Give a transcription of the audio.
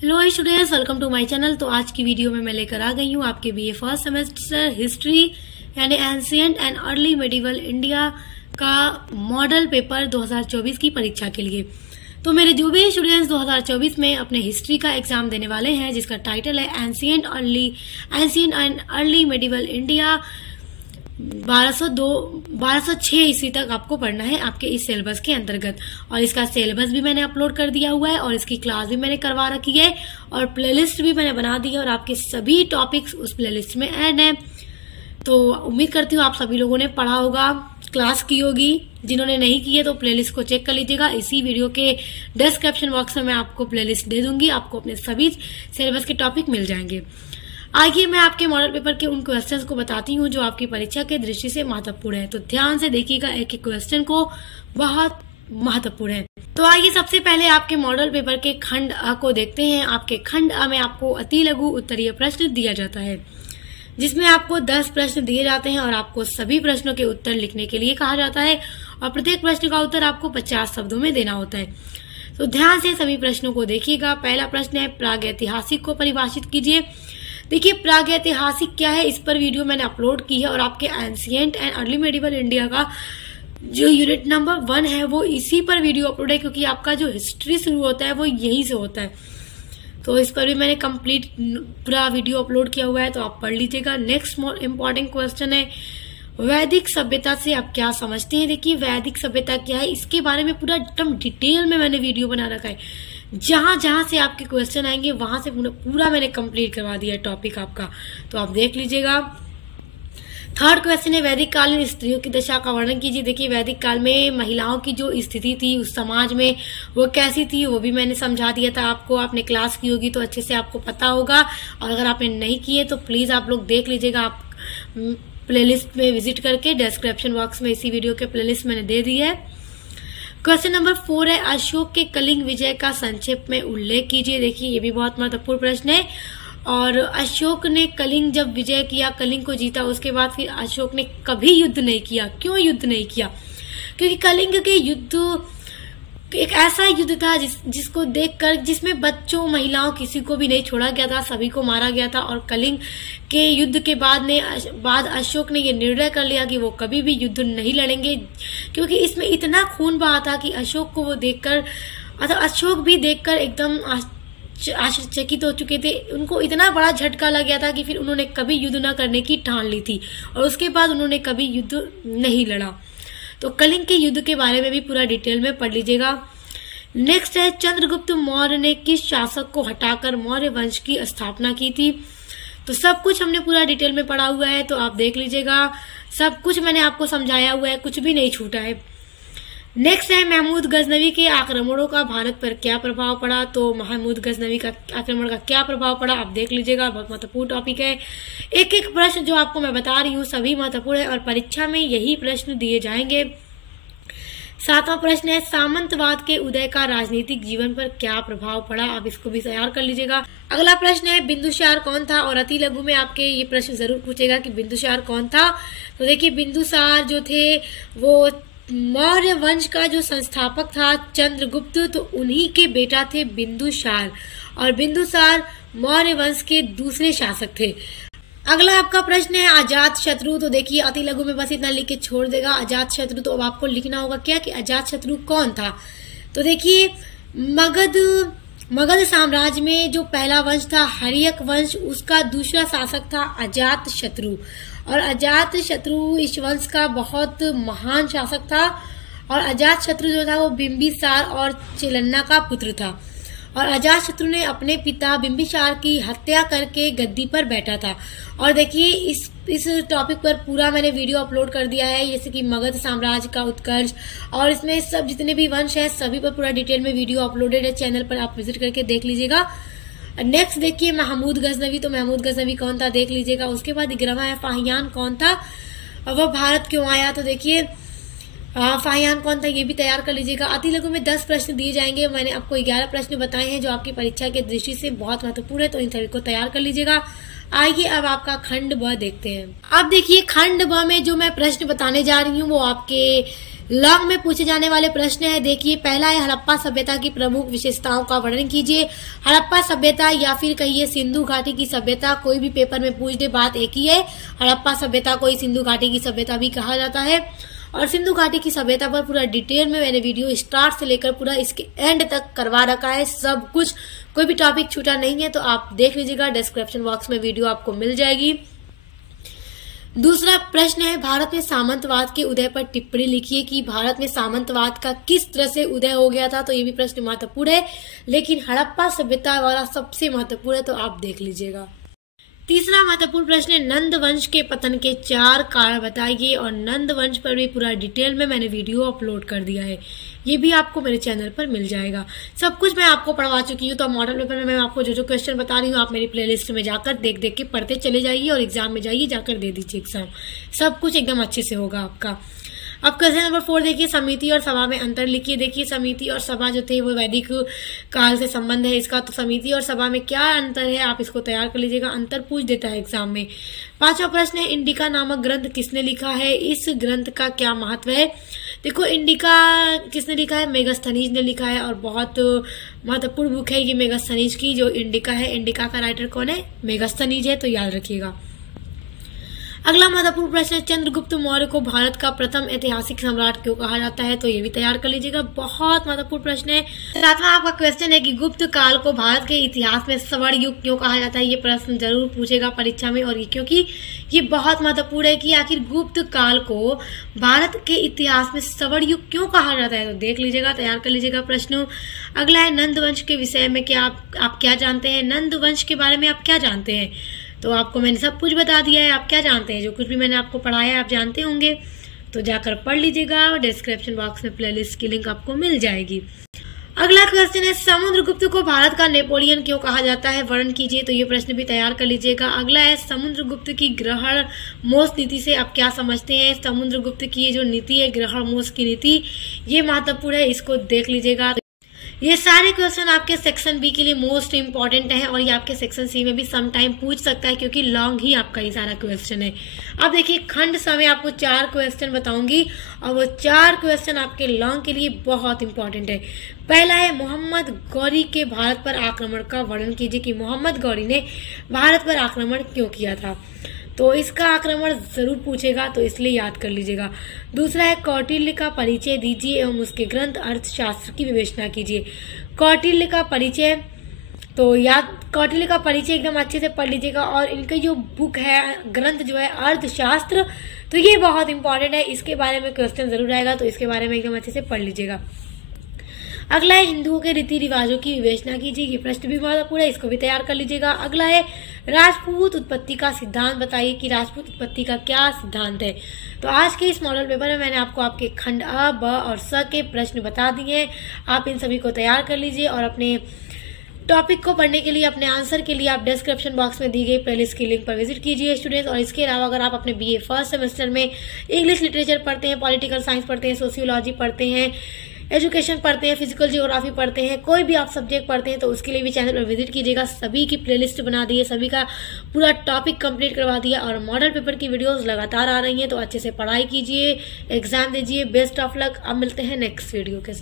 Hello students, welcome to my channel. तो आज की वीडियो में मैं लेकर आ गई हूँ आपके बीए फर्स्ट सेमेस्टर हिस्ट्री यानी ancient and early medieval India का मॉडल पेपर 2024 की परीक्षा के लिए। तो मेरे जो भी स्टूडेंट्स 2024 में अपने हिस्ट्री का एग्जाम देने वाले हैं, जिसका टाइटल है ancient and early medieval India 1206 ईस्वी तक आपको पढ़ना है आपके इस सिलेबस के अंतर्गत। और इसका सिलेबस भी मैंने अपलोड कर दिया हुआ है और इसकी क्लास भी मैंने करवा रखी है और प्लेलिस्ट भी मैंने बना दी है और आपके सभी टॉपिक्स उस प्लेलिस्ट में ऐड है। तो उम्मीद करती हूँ आप सभी लोगों ने पढ़ा होगा, क्लास की होगी। जिन्होंने नहीं की है तो प्लेलिस्ट को चेक कर लीजिएगा। इसी वीडियो के डिस्क्रिप्शन बॉक्स में मैं आपको प्लेलिस्ट दे दूंगी, आपको अपने सभी सिलेबस के टॉपिक मिल जाएंगे। आइए मैं आपके मॉडल पेपर के उन क्वेश्चंस को बताती हूँ जो आपकी परीक्षा के दृष्टि से महत्वपूर्ण है। तो ध्यान से देखिएगा एक एक क्वेश्चन को, बहुत महत्वपूर्ण है। तो आइए सबसे पहले आपके मॉडल पेपर के खंड अ को देखते हैं। आपके खंड अ में आपको अति लघु उत्तरीय प्रश्न दिया जाता है, जिसमें आपको 10 प्रश्न दिए जाते हैं और आपको सभी प्रश्नों के उत्तर लिखने के लिए कहा जाता है और प्रत्येक प्रश्न का उत्तर आपको 50 शब्दों में देना होता है। तो ध्यान से सभी प्रश्नों को देखिएगा। पहला प्रश्न है प्रागैतिहासिक को परिभाषित कीजिए। देखिए प्रागैतिहासिक क्या है, इस पर वीडियो मैंने अपलोड की है और आपके ancient and early medieval India का जो यूनिट नंबर 1 है वो इसी पर वीडियो अपलोड है, क्योंकि आपका जो हिस्ट्री शुरू होता है वो यहीं से होता है। तो इस पर भी मैंने कंप्लीट पूरा वीडियो अपलोड किया हुआ है, तो आप पढ़ लीजिएगा। नेक्स्ट मोस्ट इम्पॉर्टेंट क्वेश्चन है वैदिक सभ्यता से आप क्या समझते हैं। देखिए वैदिक सभ्यता क्या है, इसके बारे में पूरा एकदम डिटेल में मैंने वीडियो बना रखा है। जहां जहां से आपके क्वेश्चन आएंगे वहां से पूरा मैंने कंप्लीट करवा दिया है टॉपिक आपका, तो आप देख लीजिएगा। थर्ड क्वेश्चन है वैदिक काल में स्त्रियों की दशा का वर्णन कीजिए। देखिए वैदिक काल में महिलाओं की जो स्थिति थी उस समाज में वो कैसी थी, वो भी मैंने समझा दिया था आपको। आपने क्लास की होगी तो अच्छे से आपको पता होगा, और अगर आपने नहीं की है तो प्लीज आप लोग देख लीजिएगा। आप प्लेलिस्ट में विजिट करके डिस्क्रिप्शन बॉक्स में इसी वीडियो के प्लेलिस्ट मैंने दे दी है। क्वेश्चन नंबर 4 है अशोक के कलिंग विजय का संक्षेप में उल्लेख कीजिए। देखिए ये भी बहुत महत्वपूर्ण प्रश्न है। और अशोक ने कलिंग जब विजय किया, कलिंग को जीता, उसके बाद फिर अशोक ने कभी युद्ध नहीं किया। क्यों युद्ध नहीं किया? क्योंकि कलिंग के युद्ध एक ऐसा युद्ध था जिसको देखकर, जिसमें बच्चों महिलाओं किसी को भी नहीं छोड़ा गया था, सभी को मारा गया था। और कलिंग के युद्ध के बाद अशोक ने ये निर्णय कर लिया कि वो कभी भी युद्ध नहीं लड़ेंगे, क्योंकि इसमें इतना खून बहा था कि अशोक को वो देखकर, अशोक भी देखकर एकदम आश्चर्यचकित हो चुके थे। उनको इतना बड़ा झटका लग गया था कि फिर उन्होंने कभी युद्ध न करने की ठान ली थी और उसके बाद उन्होंने कभी युद्ध नहीं लड़ा। तो कलिंग के युद्ध के बारे में भी पूरा डिटेल में पढ़ लीजिएगा। नेक्स्ट है चंद्रगुप्त मौर्य ने किस शासक को हटाकर मौर्य वंश की स्थापना की थी। तो सब कुछ हमने पूरा डिटेल में पढ़ा हुआ है, तो आप देख लीजिएगा। सब कुछ मैंने आपको समझाया हुआ है, कुछ भी नहीं छूटा है। नेक्स्ट है महमूद गजनवी के आक्रमणों का भारत पर क्या प्रभाव पड़ा। तो महमूद गजनवी का आक्रमण का क्या प्रभाव पड़ा आप देख लीजिएगा, बहुत महत्वपूर्ण टॉपिक है। एक एक प्रश्न जो आपको मैं बता रही हूँ सभी महत्वपूर्ण है और परीक्षा में यही प्रश्न दिए जाएंगे। 7वां प्रश्न है सामंतवाद के उदय का राजनीतिक जीवन पर क्या प्रभाव पड़ा, आप इसको भी तैयार कर लीजिएगा। अगला प्रश्न है बिंदुसार कौन था, और अति लघु में आपके ये प्रश्न जरूर पूछेगा कि बिंदुसार कौन था। तो देखिए बिंदुसार जो थे वो मौर्य वंश का जो संस्थापक था चंद्रगुप्त, तो उन्हीं के बेटा थे बिंदुसार, और बिंदुसार मौर्य वंश के दूसरे शासक थे। अगला आपका प्रश्न है अजात शत्रु। तो देखिए अति लघु में बस इतना लिख के छोड़ देगा अजात शत्रु। तो अब आपको लिखना होगा क्या कि अजात शत्रु कौन था। तो देखिए मगध साम्राज्य में जो पहला वंश था हर्यक वंश, उसका दूसरा शासक था अजात शत्रु, और अजात शत्रु इस वंश का बहुत महान शासक था। और अजात शत्रु जो था वो बिंबिसार और चिलन्ना का पुत्र था, और अजात शत्रु ने अपने पिता बिंबिसार की हत्या करके गद्दी पर बैठा था। और देखिए इस टॉपिक पर पूरा मैंने वीडियो अपलोड कर दिया है, जैसे कि मगध साम्राज्य का उत्कर्ष, और इसमें सब जितने भी वंश है सभी पर पूरा डिटेल में वीडियो अपलोडेड है चैनल पर, आप विजिट करके देख लीजिएगा। नेक्स्ट देखिए महमूद गजनवी। तो महमूद गजनवी कौन था देख लीजिएगा। उसके बाद इग्रमा फाहियान कौन था और वह भारत क्यों आया। तो देखिए फाहियान कौन था ये भी तैयार कर लीजिएगा। अति लघु में 10 प्रश्न दिए जाएंगे। मैंने आपको 11 प्रश्न बताए हैं जो आपकी परीक्षा के दृष्टि से बहुत महत्वपूर्ण है, तो इन सभी को तैयार कर लीजिएगा। आइए अब आपका खंड ब देखते हैं। अब देखिए खंड ब में जो मैं प्रश्न बताने जा रही हूँ वो आपके लॉन्ग में पूछे जाने वाले प्रश्न है। देखिए पहला है, हड़प्पा सभ्यता की प्रमुख विशेषताओं का वर्णन कीजिए। हड़प्पा सभ्यता या फिर कहिए सिंधु घाटी की सभ्यता, कोई भी पेपर में पूछ दे बात एक ही है। हड़प्पा सभ्यता को सिंधु घाटी की सभ्यता भी कहा जाता है। और सिंधु घाटी की सभ्यता पर पूरा डिटेल में मैंने वीडियो स्टार्ट से लेकर पूरा इसके एंड तक करवा रखा है, सब कुछ, कोई भी टॉपिक छूटा नहीं है, तो आप देख लीजिएगा। डिस्क्रिप्शन बॉक्स में वीडियो आपको मिल जाएगी। दूसरा प्रश्न है, भारत में सामंतवाद के उदय पर टिप्पणी लिखिए कि भारत में सामंतवाद का किस तरह से उदय हो गया था। तो ये भी प्रश्न महत्वपूर्ण है, लेकिन हड़प्पा सभ्यता वाला सबसे महत्वपूर्ण है, तो आप देख लीजिएगा। तीसरा महत्वपूर्ण प्रश्न है, नंद वंश के पतन के 4 कारण बताइए। और नंद वंश पर भी पूरा डिटेल में मैंने वीडियो अपलोड कर दिया है, ये भी आपको मेरे चैनल पर मिल जाएगा। सब कुछ मैं आपको पढ़वा चुकी हूँ, तो मॉडल पेपर में मैं आपको जो जो क्वेश्चन बता रही हूँ आप मेरी प्लेलिस्ट में जाकर देख देख के पढ़ते चले जाइए और एग्जाम में जाइए, जाकर दे दीजिए एग्जाम। सब कुछ एकदम अच्छे से होगा आपका। अब क्वेश्चन नंबर 4 देखिए, समिति और सभा में अंतर लिखिए। देखिए समिति और सभा जो थे वो वैदिक काल से संबंध है इसका, तो समिति और सभा में क्या अंतर है आप इसको तैयार कर लीजिएगा, अंतर पूछ देता है एग्जाम में। 5वां प्रश्न है, इंडिका नामक ग्रंथ किसने लिखा है, इस ग्रंथ का क्या महत्व है। देखो इंडिका किसने लिखा है, मेगास्थनीज ने लिखा है, और बहुत महत्वपूर्ण बुक है ये मेगास्थनीज की। जो इंडिका है, इंडिका का राइटर कौन है, मेगास्थनीज है, तो याद रखिएगा। अगला महत्वपूर्ण प्रश्न है, चंद्रगुप्त मौर्य को भारत का प्रथम ऐतिहासिक सम्राट क्यों कहा जाता है। तो ये भी तैयार कर लीजिएगा, बहुत महत्वपूर्ण प्रश्न है। 7वां आपका क्वेश्चन है कि गुप्त काल को भारत के इतिहास में स्वर्ण युग क्यों कहा जाता है। ये प्रश्न जरूर पूछेगा परीक्षा में, और ये क्योंकि ये बहुत महत्वपूर्ण है कि आखिर गुप्त काल को भारत के इतिहास में स्वर्ण युग क्यों कहा जाता है, तो देख लीजिएगा, तैयार कर लीजिएगा प्रश्न। अगला है, नंद वंश के विषय में क्या आप क्या जानते हैं। नंद वंश के बारे में आप क्या जानते हैं, तो आपको मैंने सब कुछ बता दिया है। आप क्या जानते हैं, जो कुछ भी मैंने आपको पढ़ाया है आप जानते होंगे, तो जाकर पढ़ लीजिएगा। डिस्क्रिप्शन बॉक्स में प्लेलिस्ट की लिंक आपको मिल जाएगी। अगला क्वेश्चन है, समुद्रगुप्त को भारत का नेपोलियन क्यों कहा जाता है, वर्णन कीजिए। तो ये प्रश्न भी तैयार कर लीजिएगा। अगला है, समुद्रगुप्त की ग्रहण मोक्ष नीति से आप क्या समझते हैं। समुद्रगुप्त की ये जो नीति है ग्रहण मोक्ष की नीति, ये महत्वपूर्ण है, इसको देख लीजिएगा। ये सारे क्वेश्चन आपके सेक्शन बी के लिए मोस्ट इंपॉर्टेंट है, और ये आपके सेक्शन सी में भी सम टाइम पूछ सकता है, क्योंकि लॉन्ग ही आपका ये सारा क्वेश्चन है। अब देखिए खंड स में आपको 4 क्वेश्चन बताऊंगी, और वो 4 क्वेश्चन आपके लॉन्ग के लिए बहुत इंपॉर्टेंट है। पहला है, मोहम्मद गौरी के भारत पर आक्रमण का वर्णन कीजिए कि मोहम्मद गौरी ने भारत पर आक्रमण क्यों किया था। तो इसका आक्रमण जरूर पूछेगा, तो इसलिए याद कर लीजिएगा। दूसरा है, कौटिल्य का परिचय दीजिए एवं उसके ग्रंथ अर्थशास्त्र की विवेचना कीजिए। कौटिल्य का परिचय, तो याद, कौटिल्य का परिचय एकदम अच्छे से पढ़ लीजिएगा। और इनका जो बुक है, ग्रंथ जो है अर्थशास्त्र, तो ये बहुत इंपॉर्टेंट है, इसके बारे में क्वेश्चन जरूर आएगा, तो इसके बारे में एकदम अच्छे से पढ़ लीजिएगा। अगला है, हिंदुओं के रीति रिवाजों की विवेचना कीजिए। ये प्रश्न भी महत्वपूर्ण है, इसको भी तैयार कर लीजिएगा। अगला है, राजपूत उत्पत्ति का सिद्धांत बताइए कि राजपूत उत्पत्ति का क्या सिद्धांत है। तो आज के इस मॉडल पेपर में मैंने आपको आपके खंड अ, ब और स के प्रश्न बता दिए हैं। आप इन सभी को तैयार कर लीजिए, और अपने टॉपिक को पढ़ने के लिए, अपने आंसर के लिए आप डिस्क्रिप्शन बॉक्स में दी गई प्लेलिस्ट की लिंक पर विजिट कीजिए स्टूडेंट्स। और इसके अलावा अगर आप अपने बीए फर्स्ट सेमेस्टर में इंग्लिश लिटरेचर पढ़ते हैं, पॉलिटिकल साइंस पढ़ते हैं, सोशियोलॉजी पढ़ते हैं, एजुकेशन पढ़ते हैं, फिजिकल जियोग्राफी पढ़ते हैं, कोई भी आप सब्जेक्ट पढ़ते हैं, तो उसके लिए भी चैनल पर विजिट कीजिएगा। सभी की प्लेलिस्ट बना दी है, सभी का पूरा टॉपिक कंप्लीट करवा दिया, और मॉडल पेपर की वीडियोस लगातार आ रही हैं, तो अच्छे से पढ़ाई कीजिए, एग्जाम दीजिए। Best of luck. अब मिलते हैं नेक्स्ट वीडियो के साथ।